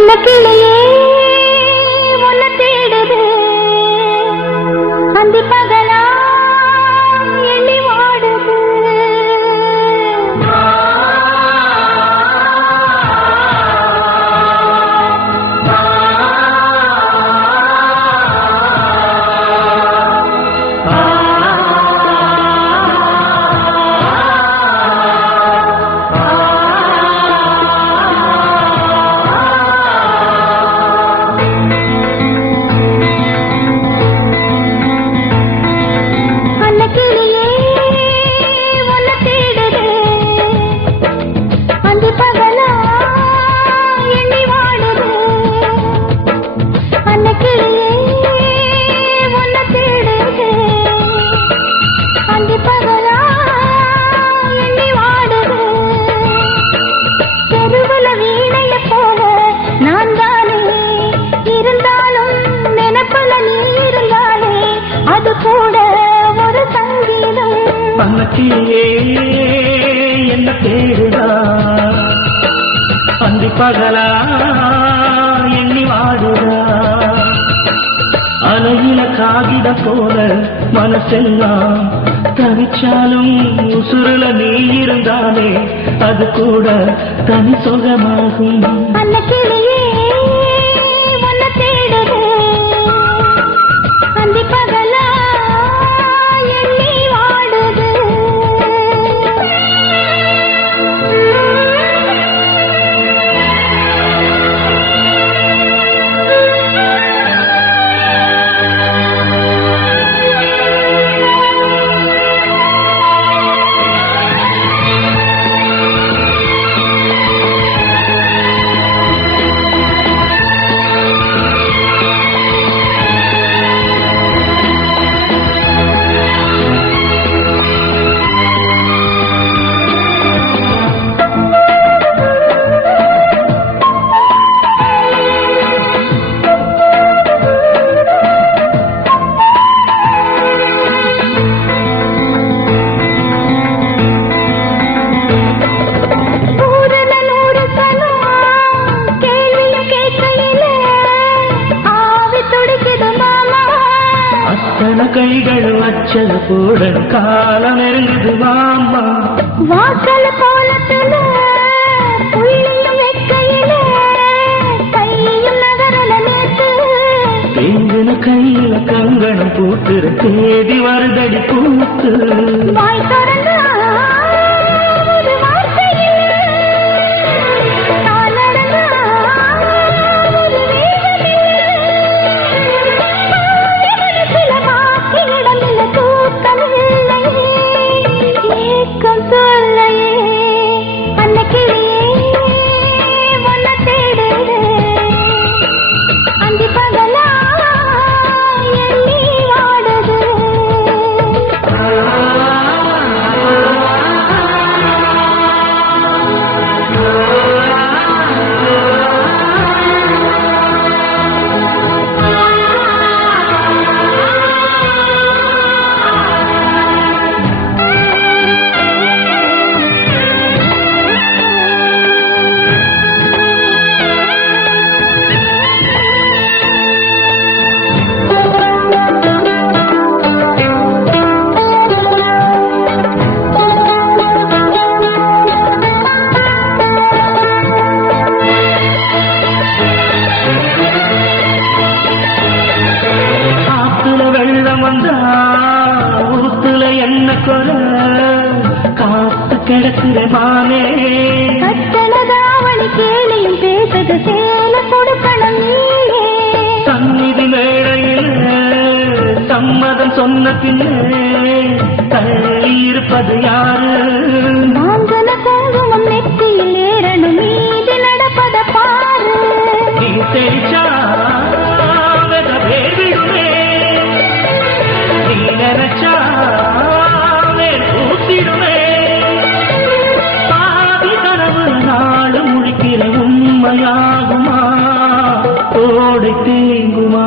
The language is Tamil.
அந்த கிளியே உன்னை தேடுது அந்தி பகலா எண்ணி வாடுது பன்னக்கிளியே என்ன தேடுதா அந்தி பகலா எண்ணி வாடுதா அலையில காகிட போல மனசெல்லாம் தவிச்சாலும் உசுருல நீ இருந்தாலே அது கூட தனி சுகமாகும் பன்னக்கிளியே உன்னை தேடுது அந்தி பகலா கைகள் வச்சது கூட காலம் நெருங்குது மாமா வாசல் கோலத்துல புள்ளியும் வெக்கையில கையும் நகரல நேத்து தேங்கின கையில கங்கணம் பூத்துற தேடி வருதடி பூத்து வாய் திறந்தா ஒரு வார்த்தையில் தாளடங்கா ஒரு ஊத்துல என்ன கொல காத்து கிடக்குற மானே கட்டணதாவணி கேளையும் பேசது சேல கொடுக்கணும் நீயே சந்நிதி மேடையில் சம்மதம் சொன்ன பின்னே தள்ளி இருப்பது யாரு மாங்கல குங்குமம் நெத்தியில் ஏறணும் மீது நடப்பத பாரு நீ தெரிச்சா நினைச்சா ஊத்திடுமே பாதி கனவு நாடு முடிக்கிற உண்மையாகுமா ஓடை தேங்குமா